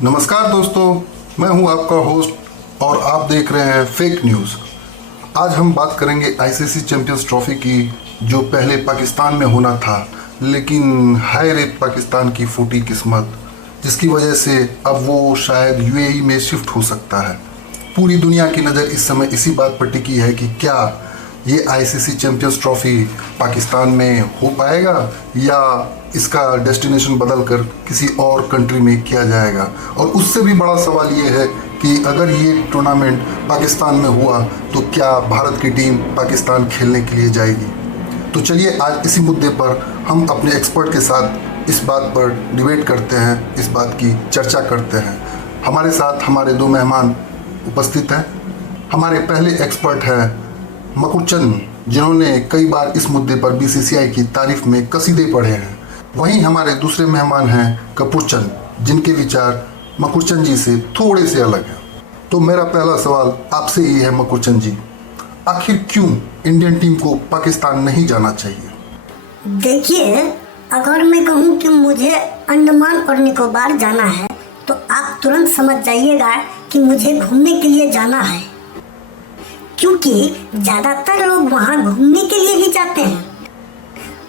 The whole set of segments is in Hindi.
नमस्कार दोस्तों, मैं हूं आपका होस्ट और आप देख रहे हैं फेक न्यूज़। आज हम बात करेंगे आईसीसी चैंपियंस ट्रॉफी की, जो पहले पाकिस्तान में होना था, लेकिन हाय रे पाकिस्तान की फूटी किस्मत, जिसकी वजह से अब वो शायद यूएई में शिफ्ट हो सकता है। पूरी दुनिया की नज़र इस समय इसी बात पर टिकी है कि क्या ये आईसीसी चैंपियंस ट्रॉफी पाकिस्तान में हो पाएगा या इसका डेस्टिनेशन बदलकर किसी और कंट्री में किया जाएगा। और उससे भी बड़ा सवाल ये है कि अगर ये टूर्नामेंट पाकिस्तान में हुआ तो क्या भारत की टीम पाकिस्तान खेलने के लिए जाएगी। तो चलिए आज इसी मुद्दे पर हम अपने एक्सपर्ट के साथ इस बात पर डिबेट करते हैं, इस बात की चर्चा करते हैं। हमारे साथ हमारे दो मेहमान उपस्थित हैं। हमारे पहले एक्सपर्ट हैं मकुर चंद, जिन्होंने कई बार इस मुद्दे पर बीसीसीआई की तारीफ में कसीदे पढ़े हैं। वहीं हमारे दूसरे मेहमान हैं कपूर चंद, जिनके विचार मकुर चंद जी से थोड़े से अलग हैं। तो मेरा पहला सवाल आपसे ही है मकुर चंद जी, आखिर क्यों इंडियन टीम को पाकिस्तान नहीं जाना चाहिए? देखिए, अगर मैं कहूँ कि मुझे अंडमान और निकोबार जाना है तो आप तुरंत समझ जाइएगा कि मुझे घूमने के लिए जाना है, क्योंकि ज़्यादातर लोग वहाँ घूमने के लिए ही जाते हैं।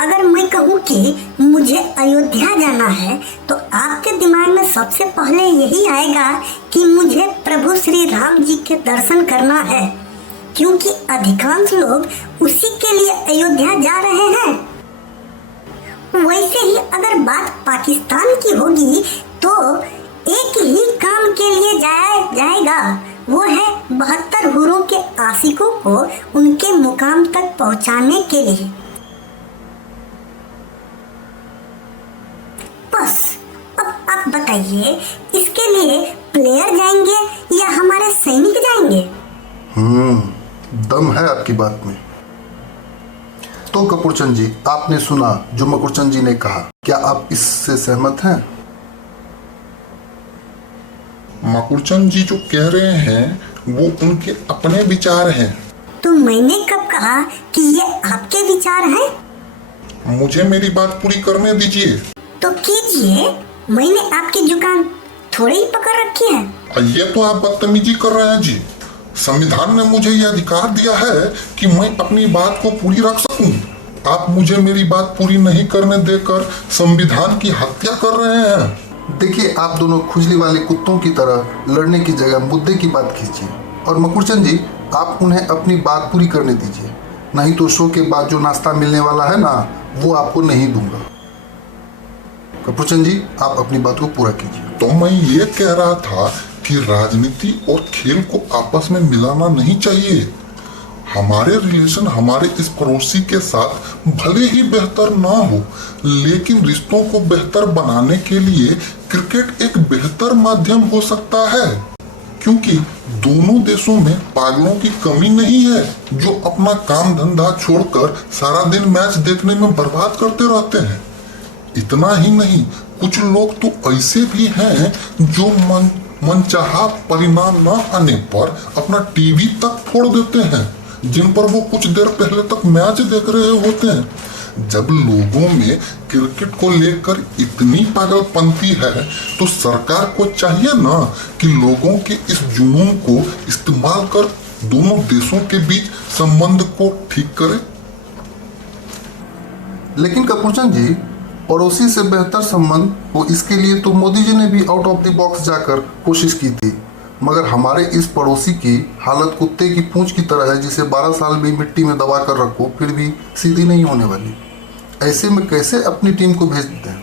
अगर मैं कहूँ कि मुझे अयोध्या जाना है तो आपके दिमाग में सबसे पहले यही आएगा कि मुझे प्रभु श्री राम जी के दर्शन करना है, क्योंकि अधिकांश लोग उसी के लिए अयोध्या जा रहे हैं। वैसे ही अगर बात पाकिस्तान की होगी तो एक ही काम के लिए जाया जाएगा, वो है 72 हुरों के आशिकों को उनके मुकाम तक पहुंचाने के लिए। बस अब आप बताइए, इसके लिए प्लेयर जाएंगे या हमारे सैनिक जाएंगे? दम है आपकी बात में। तो कपूर चंद जी, आपने सुना जो मकुर चंद जी ने कहा, क्या आप इससे सहमत हैं? मकुरचंद जी जो कह रहे हैं वो उनके अपने विचार हैं। तो मैंने कब कहा कि ये आपके विचार हैं? मुझे मेरी बात पूरी करने दीजिए। तो कीजिए, मैंने आपकी जुकान थोड़ी ही पकड़ रखी है। ये तो आप बदतमीजी कर रहे हैं जी। संविधान ने मुझे यह अधिकार दिया है कि मैं अपनी बात को पूरी रख सकूं। आप मुझे मेरी बात पूरी नहीं करने देकर संविधान की हत्या कर रहे हैं। देखिए, आप दोनों खुजली वाले कुत्तों की तरह लड़ने की जगह मुद्दे की बात खींचिए। और मकुर चंद जी, आप उन्हें अपनी बात पूरी करने दीजिए, नहीं तो शो के बाद जो नाश्ता मिलने वाला है ना, वो आपको नहीं दूंगा। कपूर चंद जी, आप अपनी बात को पूरा कीजिए। तो मैं ये कह रहा था कि राजनीति और खेल को आपस में मिलाना नहीं चाहिए। हमारे रिलेशन हमारे इस पड़ोसी के साथ भले ही बेहतर ना हो, लेकिन रिश्तों को बेहतर बनाने के लिए क्रिकेट एक बेहतर माध्यम हो सकता है, क्योंकि दोनों देशों में पागलों की कमी नहीं है जो अपना काम धंधा छोड़कर सारा दिन मैच देखने में बर्बाद करते रहते हैं। इतना ही नहीं, कुछ लोग तो ऐसे भी हैं जो मनचाहा परिणाम न आने पर अपना टीवी तक फोड़ देते हैं, जिन पर वो कुछ देर पहले तक मैच देख रहे होते हैं। जब लोगों में क्रिकेट को लेकर इतनी पागलपंती है तो सरकार को चाहिए ना कि लोगों के इस जुनून को इस्तेमाल कर दोनों देशों के बीच संबंध को ठीक करे। लेकिन कपूर चंद जी, पड़ोसी से बेहतर संबंध हो, इसके लिए तो मोदी जी ने भी आउट ऑफ द बॉक्स जाकर कोशिश की थी, मगर हमारे इस पड़ोसी की हालत कुत्ते की पूंछ की तरह है, जिसे 12 साल भी मिट्टी में दबा कर रखो फिर भी सीधी नहीं होने वाली। ऐसे में कैसे अपनी टीम को भेज देते हैं?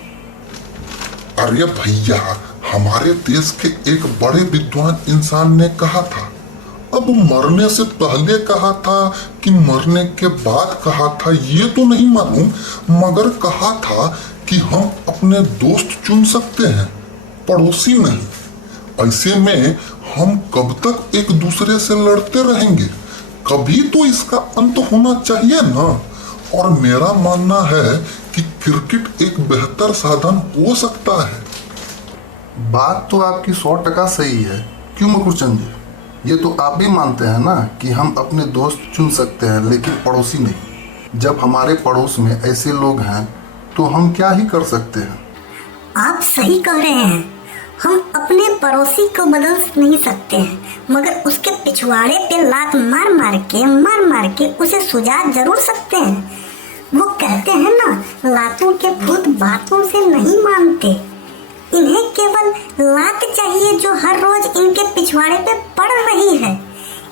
अरे भैया, हमारे देश के एक बड़े विद्वान इंसान ने कहा था, अब मरने से पहले कहा था कि मरने के बाद कहा था ये तो नहीं मालूम, मगर कहा था कि हम अपने दोस्त चुन सकते हैं, पड़ोसी नहीं। ऐसे में हम कब तक एक दूसरे से लड़ते रहेंगे? कभी तो इसका अंत होना चाहिए ना। और मेरा मानना है कि क्रिकेट एक बेहतर साधन हो सकता है। बात तो आपकी 100% सही है। क्यों मकुर चंद जी, ये तो आप भी मानते हैं ना कि हम अपने दोस्त चुन सकते हैं, लेकिन पड़ोसी नहीं। जब हमारे पड़ोस में ऐसे लोग हैं तो हम क्या ही कर सकते हैं? आप सही कह रहे हैं। हम अपने पड़ोसी को बदल नहीं सकते हैं, मगर उसके पिछवाड़े पे लात मार मार के उसे सुझा जरूर सकते हैं। वो कहते हैं ना, लातों के भूत बातों से नहीं मानते। इन्हें केवल लात चाहिए जो हर रोज इनके पिछवाड़े पे पड़ रही है।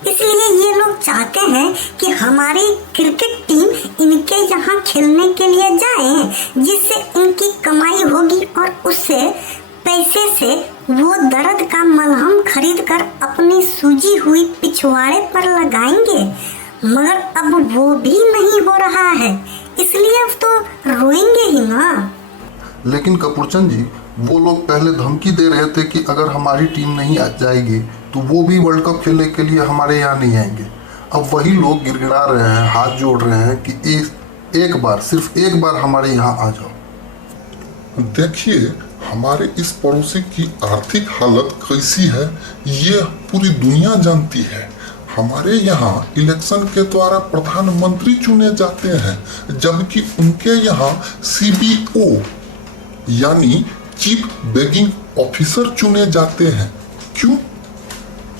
इसलिए ये लोग चाहते हैं कि हमारी क्रिकेट टीम इनके यहाँ खेलने के लिए जाए, जिससे इनकी कमाई होगी और उससे पैसे से वो दर्द का मलहम खरीद कर अपनी सूजी हुई पिछवाड़े पर लगाएंगे। मगर अब वो भी नहीं हो रहा है, इसलिए अब तो रोएंगे ही ना। लेकिन कपूरचंद जी, वो लोग पहले धमकी दे रहे थे कि अगर हमारी टीम नहीं आ जाएगी तो वो भी वर्ल्ड कप खेलने के लिए हमारे यहाँ नहीं आएंगे। अब वही लोग गिड़गिड़ा रहे हैं, हाथ जोड़ रहे हैं कि एक बार, सिर्फ एक बार हमारे यहाँ आ जाओ। देखिए, हमारे इस पड़ोसी की आर्थिक हालत कैसी है ये पूरी दुनिया जानती है। हमारे यहाँ इलेक्शन के द्वारा प्रधानमंत्री चुने जाते हैं, जबकि उनके यहाँ CBO यानी चीफ बेगिंग ऑफिसर चुने जाते हैं। क्यों?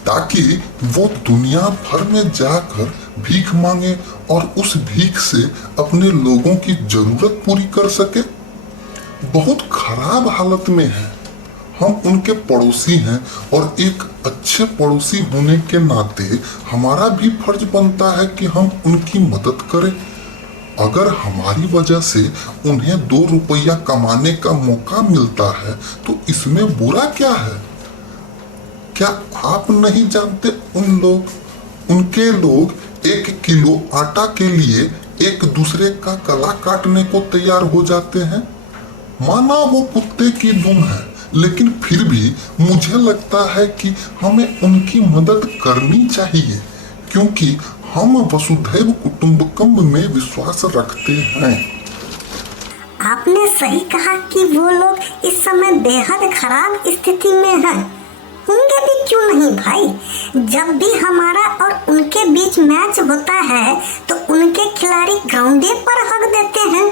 ताकि वो दुनिया भर में जाकर भीख मांगे और उस भीख से अपने लोगों की जरूरत पूरी कर सके। बहुत खराब हालत में है। हम उनके पड़ोसी हैं और एक अच्छे पड़ोसी होने के नाते हमारा भी फर्ज बनता है कि हम उनकी मदद करें। अगर हमारी वजह से उन्हें 2 रुपया कमाने का मौका मिलता है तो इसमें बुरा क्या है? क्या आप नहीं जानते उनके लोग 1 किलो आटा के लिए एक दूसरे का गला काटने को तैयार हो जाते हैं? माना वो कुत्ते की दुम है, लेकिन फिर भी मुझे लगता है कि हमें उनकी मदद करनी चाहिए, क्योंकि हम वसुधैव कुटुंबकम में विश्वास रखते हैं। आपने सही कहा कि वो लोग इस समय बेहद खराब स्थिति में हैं। होंगे भी क्यों नहीं भाई। जब भी हमारा और उनके बीच मैच होता है तो उनके खिलाड़ी ग्राउंडे पर हक देते हैं।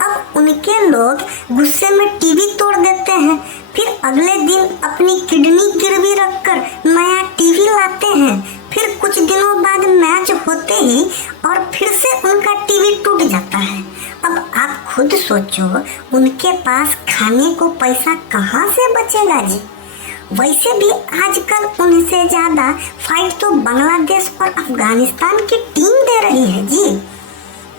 अब उनके लोग गुस्से में टीवी तोड़ देते हैं, फिर अगले दिन अपनी किडनी गिरवी रखकर नया टीवी लाते हैं। फिर कुछ दिनों बाद मैच होते ही और फिर से उनका टीवी टूट जाता है। अब आप खुद सोचो, उनके पास खाने को पैसा कहाँ से बचेगा जी। वैसे भी आजकल उनसे ज्यादा फाइट तो बांग्लादेश और अफगानिस्तान की टीम दे रही है जी।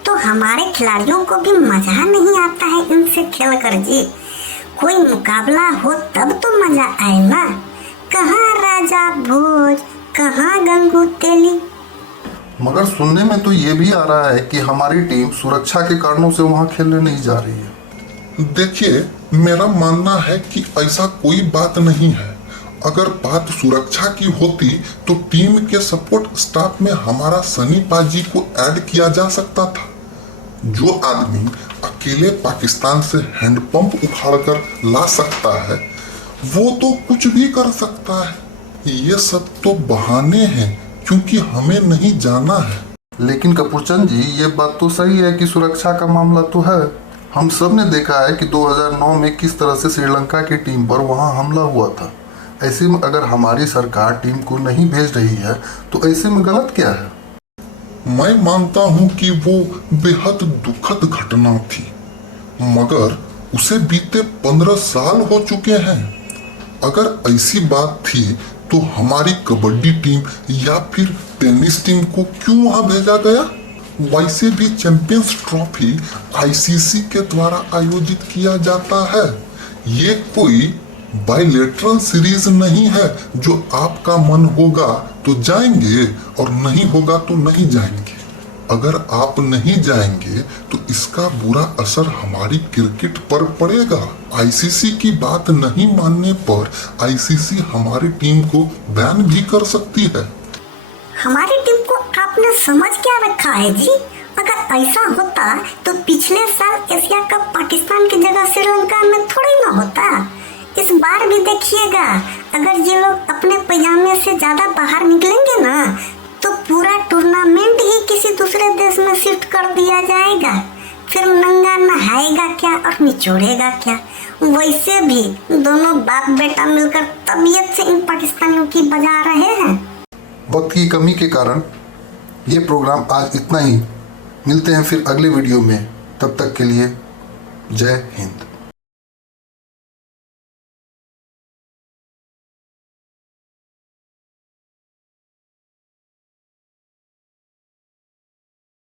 तो हमारे खिलाड़ियों को भी मजा नहीं आता है इनसे खेलकर जी। कोई मुकाबला हो तब तो मजा आए ना। कहाँ राजा भोज, कहाँ गंगू तेली। मगर सुनने में तो ये भी आ रहा है कि हमारी टीम सुरक्षा के कारणों से वहाँ खेलने नहीं जा रही है। देखिए, मेरा मानना है कि ऐसा कोई बात नहीं है। अगर बात सुरक्षा की होती तो टीम के सपोर्ट स्टाफ में हमारा सनी पाजी को ऐड किया जा सकता था। जो आदमी अकेले पाकिस्तान से हैंडपंप उखाड़कर ला सकता है, वो तो कुछ भी कर सकता है। ये सब तो बहाने हैं, क्योंकि हमें नहीं जाना है। लेकिन कपूरचंद जी, ये बात तो सही है कि सुरक्षा का मामला तो है। हम सब ने देखा है कि 2009 में किस तरह से श्रीलंका की टीम पर वहाँ हमला हुआ था। ऐसे में अगर हमारी सरकार टीम को नहीं भेज रही है तो ऐसे में गलत क्या है? मैं मानता हूं कि वो बेहद दुखद घटना थी, मगर उसे बीते 15 साल हो चुके हैं। अगर ऐसी बात थी तो हमारी कबड्डी टीम या फिर टेनिस टीम को क्यों वहां भेजा गया? वैसे भी चैंपियंस ट्रॉफी ICC के द्वारा आयोजित किया जाता है। ये कोई बायलैटरल सीरीज नहीं है जो आपका मन होगा तो जाएंगे और नहीं होगा तो नहीं जाएंगे। अगर आप नहीं जाएंगे तो इसका बुरा असर हमारी क्रिकेट पर पड़ेगा। ICC की बात नहीं मानने पर ICC हमारी टीम को बैन भी कर सकती है। हमारी टीम को आपने समझ क्या रखा है जी? अगर ऐसा होता तो पिछले साल एशिया कप पाकिस्तान की जगह श्रीलंका में थोड़ी ना होता। इस बार भी देखिएगा, अगर ये लोग अपने पैजामे से ज्यादा बाहर निकलेंगे ना तो पूरा टूर्नामेंट ही किसी दूसरे देश में शिफ्ट कर दिया जाएगा। फिर नंगा नहाएगा क्या और निचोड़ेगा क्या। वैसे भी दोनों बाप बेटा मिलकर तबीयत से इन पाकिस्तानियों की बजा रहे हैं। वक्त की कमी के कारण ये प्रोग्राम आज इतना ही। मिलते हैं फिर अगले वीडियो में, तब तक के लिए जय हिंद।